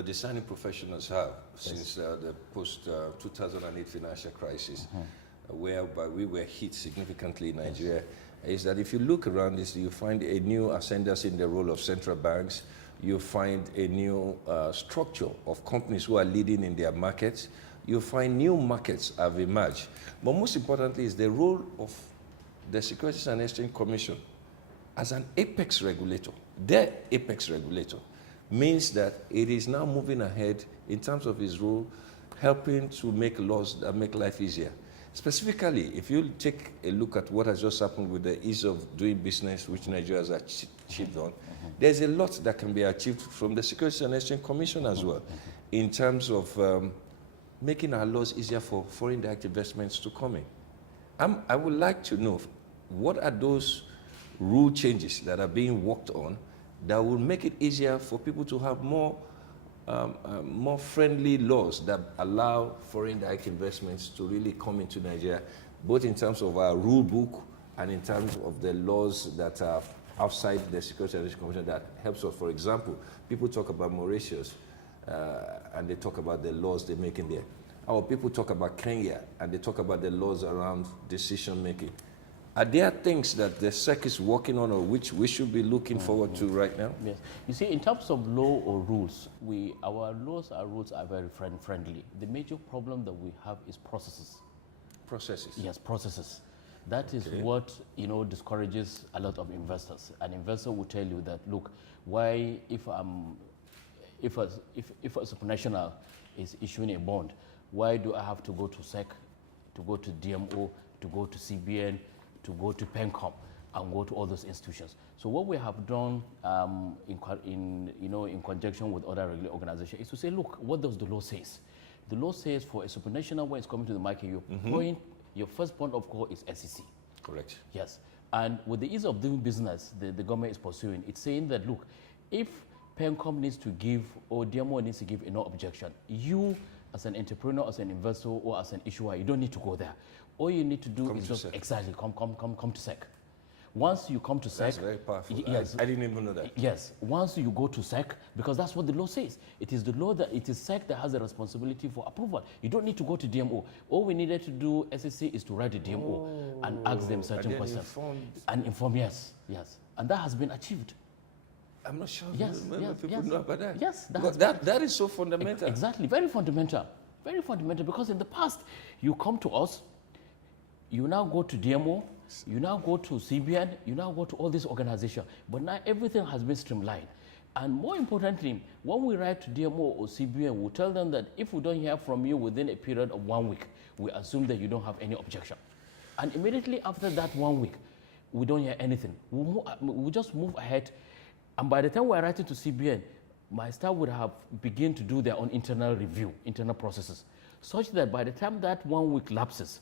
the designing professionals have since the post-2008 financial crisis, whereby we were hit significantly in Nigeria, is that if you look around this, you find a new ascendancy in the role of central banks. You find a new structure of companies who are leading in their markets. You find new markets have emerged. But most importantly is the role of the Securities and Exchange Commission as an apex regulator. Their apex regulator means that it is now moving ahead in terms of its role, helping to make laws that make life easier. Specifically, if you take a look at what has just happened with the ease of doing business, which Nigeria has achieved on, there's a lot that can be achieved from the Securities and Exchange Commission as well, in terms of making our laws easier for foreign direct investments to come in. I would like to know, what are those rule changes that are being worked on that will make it easier for people to have more friendly laws that allow foreign direct investments to really come into Nigeria, both in terms of our rule book and in terms of the laws that are outside the Securities and Exchange Commission that helps us. For example, people talk about Mauritius and they talk about the laws they make in there. Our people talk about Kenya and they talk about the laws around decision making. Are there things that the SEC is working on or which we should be looking forward to right now? Yes. You see, in terms of law or rules, our laws and rules are very friendly. The major problem that we have is processes. Processes? Yes, processes. That is what, discourages a lot of investors. An investor will tell you that, look, why if a supranational is issuing a bond, why do I have to go to SEC, to go to DMO, to go to CBN, to go to PENCOM and go to all those institutions? So what we have done in conjunction with other regulatory organizations is to say, look, what does the law say? The law says for a supranational, when it's coming to the market, your first point of call is SEC. Correct. Yes. And with the ease of doing business the government is pursuing, it's saying that, look, if PENCOM needs to give or DMO needs to give no objection, you as an entrepreneur, as an investor, or as an issuer, you don't need to go there. All you need to do is just exactly come to SEC. Once you come to SEC, that's very powerful. Yes, I didn't even know that. Yes, once you go to SEC, because that's what the law says. It is the law that it is SEC that has the responsibility for approval. You don't need to go to DMO. All we needed to do, SEC, is to write the DMO and ask them certain questions and inform. Yes, and that has been achieved. I'm not sure people know about that. Yes, that is so fundamental. Exactly, very fundamental. Very fundamental, because in the past, you come to us, you now go to DMO, you now go to CBN, you now go to all these organizations. But now everything has been streamlined. And more importantly, when we write to DMO or CBN, we tell them that if we don't hear from you within a period of 1 week, we assume that you don't have any objection. And immediately after that 1 week, we don't hear anything. We just move ahead. And by the time we're writing to CBN, my staff would have begun to do their own internal review, internal processes, such that by the time that 1 week lapses,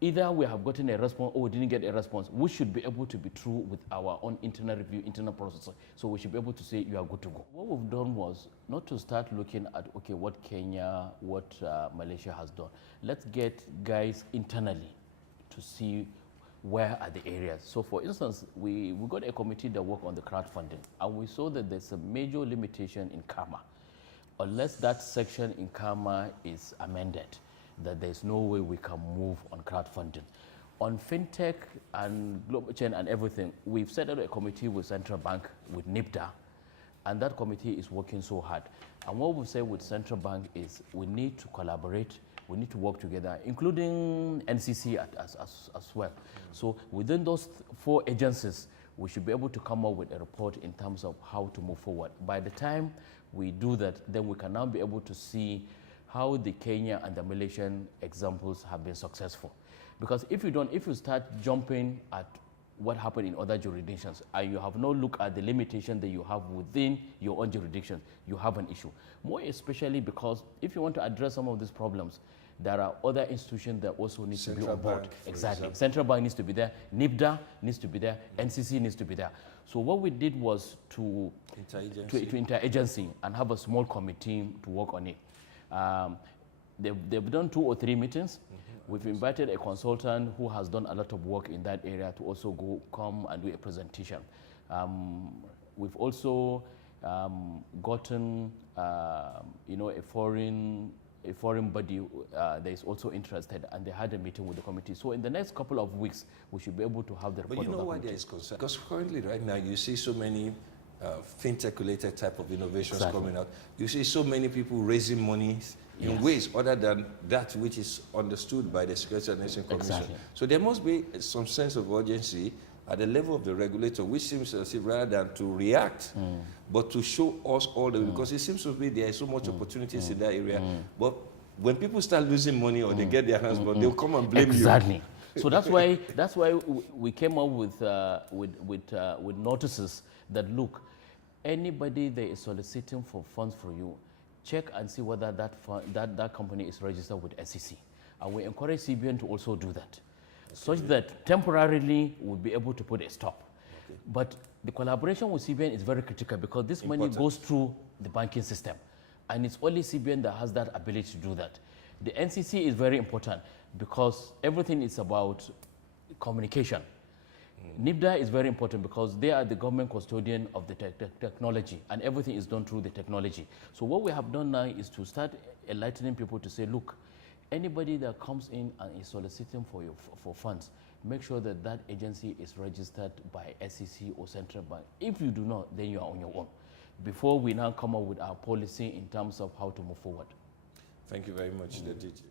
either we have gotten a response or we didn't get a response, we should be able to be true with our own internal review, internal process. So we should be able to say you are good to go. What we've done was not to start looking at, okay, what Kenya, what Malaysia has done. Let's get guys internally to see where are the areas. So for instance, we got a committee that worked on the crowdfunding, and we saw that there's a major limitation in CAMA. Unless that section in CAMA is amended, that there's no way we can move on crowdfunding. On Fintech and global chain and everything, we've set up a committee with Central Bank, with NIPDA, and that committee is working so hard. And what we've said with Central Bank is we need to collaborate, we need to work together, including NCC as well. So within those 4 agencies, we should be able to come up with a report in terms of how to move forward. By the time we do that, then we can now be able to see how the Kenya and the Malaysian examples have been successful. Because if you start jumping at what happened in other jurisdictions and you have no look at the limitation that you have within your own jurisdiction, you have an issue. More especially because if you want to address some of these problems, there are other institutions that also need to be on board. Exactly. Central Bank needs to be there, NIPDA needs to be there, NCC needs to be there. So what we did was to interagency and have a small committee to work on it. They've done 2 or 3 meetings. We've invited a consultant who has done a lot of work in that area to also come and do a presentation. We've also gotten, you know, a foreign body that is also interested, and they had a meeting with the committee. So in the next couple of weeks, we should be able to have the report. But you know why there is concern? Because currently, right now, you see so many fintech-related type of innovations coming out. You see so many people raising money in ways other than that which is understood by the Securities and Exchange Commission. So there must be some sense of urgency at the level of the regulator, which seems as if rather than to react, but to show us all the way, because it seems to be there are so much opportunities in that area. But when people start losing money or they get their hands, but they'll come and blame you. So that's why we came up with notices that, look, anybody that is soliciting for funds for you, check and see whether that company is registered with SEC. And we encourage CBN to also do that, such that temporarily we'll be able to put a stop. But the collaboration with CBN is very critical, because this money goes through the banking system, and it's only CBN that has that ability to do that. The NCC is very important because everything is about communication. NIBDA is very important because they are the government custodian of the technology, and everything is done through the technology. So what we have done now is to start enlightening people to say, look, anybody that comes in and is soliciting for funds, make sure that that agency is registered by SEC or Central Bank. If you do not, then you are on your own, before we now come up with our policy in terms of how to move forward. Thank you very much, the DG.